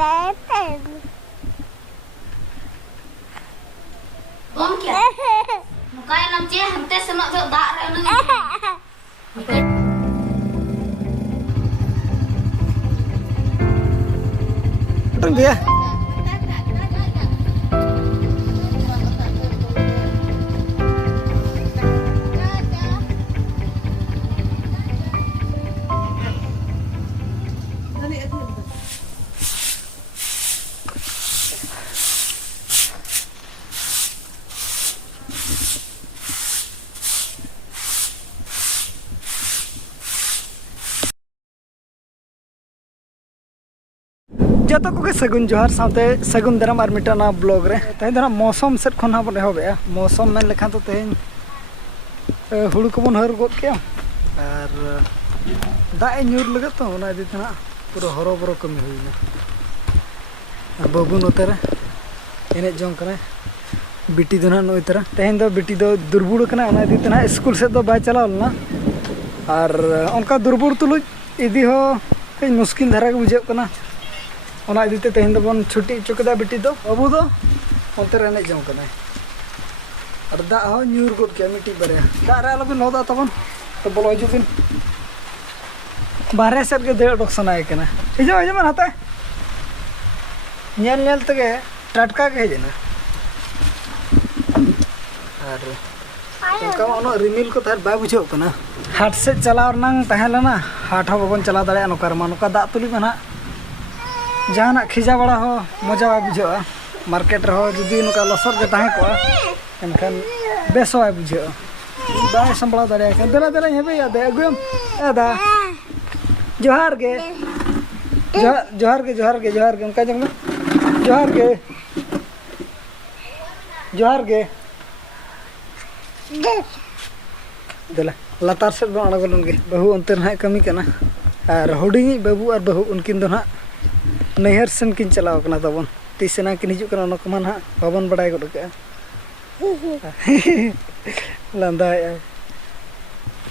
Gom kia. Mukanya nam cie hante senok jauh dak re nang. Tunggu ya. जतो को सगुन जोहार साथे सगुन दराम और मिटाना ब्लॉग रे तेज दरा मौसम सेट खन हा बन एहबे मौसम में लेखान तो तेज हुड़ू को बन हर गोद के और दाए न्यूर लगे तो ओना इदी तना पूरा हरो बरो कमी हुईना और बाबू नोते रे एने जों कने बिटी दो ना नोई तरह तेज दो बिटी दो दुर्बुड़ कना ओना इदी तना स्कूल से दो बाय चलाव लना और उनका दुर्बुड़ तुलुज इदी हो कई मुश्किल धारा के बुझे कना ओना इदीते तेहन दो बन छुट्टी चुकदा बिटी दो बाबू दो ओनते रे एने जों कना और दा हो न्यूर गोद के मिटी बरे दा रे आलो बिन लोदा तबन तो बोलो हिजु बिन बाहरे सेट के दे डक सनाय कना हिजु हिजु मन हते नेल नेल तगे टटका के हेजना और उनका उन रिमिल को तार बा बुझो कना हाट से चलाव नंग तहलना हाट हो बबन चला दाड़े नोकर मा नोका दा तुली मना जहाना खिजा बड़ा हो मजा बुझा मार्केट रहो जुदी नुका लसर के तहे को एनखान बेस हो बुझा बाय संबड़ा दाड़े के देला देला हेबे या दे अगुम एदा जोहार के जोहार के जोहार के जोहार के उनका जंग जोहार के देला लतार से बन अड़गलन के बहु अंतर ना कमी कना और हुडिंगी बाबू और बहु उनकिन दो ना नैहर सेन किन चलाव कना तबन तीसना किन हिजु कना नक मान हा बाबन बड़ाय गड के लंदा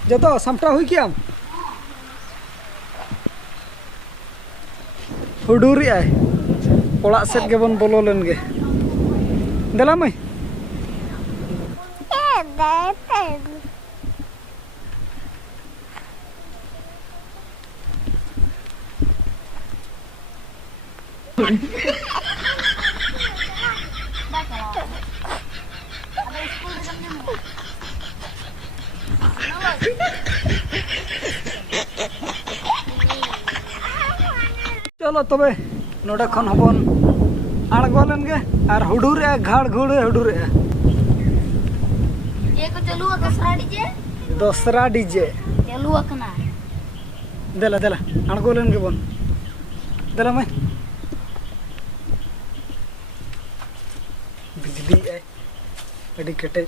जतो समटा हुई कियाम हुडूरी आय ओड़ा सेट के बन बोलो लेन गे देला मई चलो तबे नोडे खन हबन आड़गोलन गे और हुडूर घाड़ घुड़े हुडूर ये को चलू दूसरा डीजे चलू कना देला देला आड़गोलन गे बन देला मैं बिजली है अड़ी कटे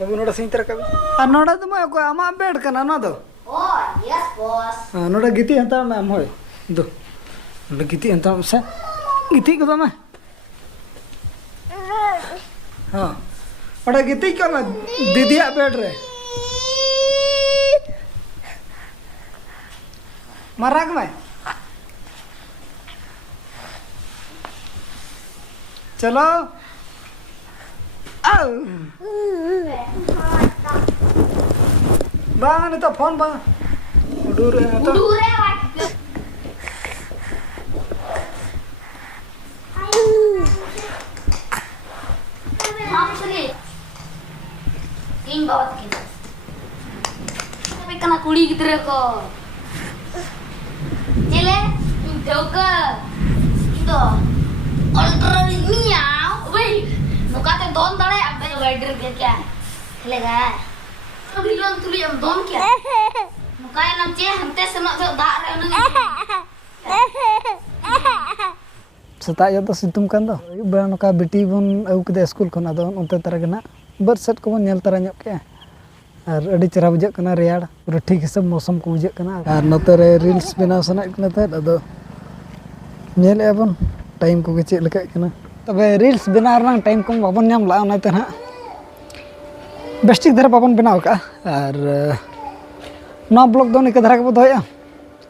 बाबू नोडा सिंह तरह का आ नोडा तो मैं को आमा बेड कना ना दो ओ यस बॉस हां नोडा गीती हता मैं हम होय दो नोडा गीती हता से गीती को मैं हां ओडा गीती को मैं दीदी आ बेड रे मराग में चलो bang ini telepon bang udur ya tuh tapi kena kuli gitu deh kok cile joke itu ultra miau wih muka teh don tale apa ya rider क्या खेलेगा अभी लोग तुली हम दोन क्या मुकाया नाम चे हमते senok jauh dak re nang. सेता जो सितुम कान दो बड़ा नोका बेटी बन अगु के स्कूल खन आदो उनते तरह गना बर सेट को बन नेल तरह ᱧᱚᱜ के और अड़ी चरा बुझे कना रेयाड़ पूरा ठीक हिसाब मौसम को बुझे कना और नते रे रील्स बनाव सना कना ते अदो नेल एबन टाइम को चेक लका कना तबे रील्स बनाव रंग टाइम को बाबन नाम ला ओनाते ना बेस्टिक धर बाबन बनाव का और ना ब्लॉग दो निका धरा के दोया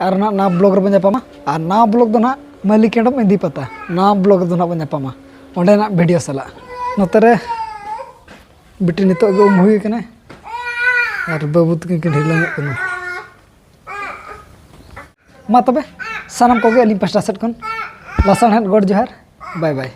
और ना ब्लॉग रे बन जापामा और ना ब्लॉग दो ना मलिकेंडम इंदी पता ना ब्लॉग दो ना बन जापामा ओंडेना वीडियो सला नोतरे बिटी नितो गो मुही कने और बाबू तकिन किन हिलंग कनो मा तबे सानम कोगे अली पास्टा सेट खन लासान हेड गॉड जोहार बाय बाय।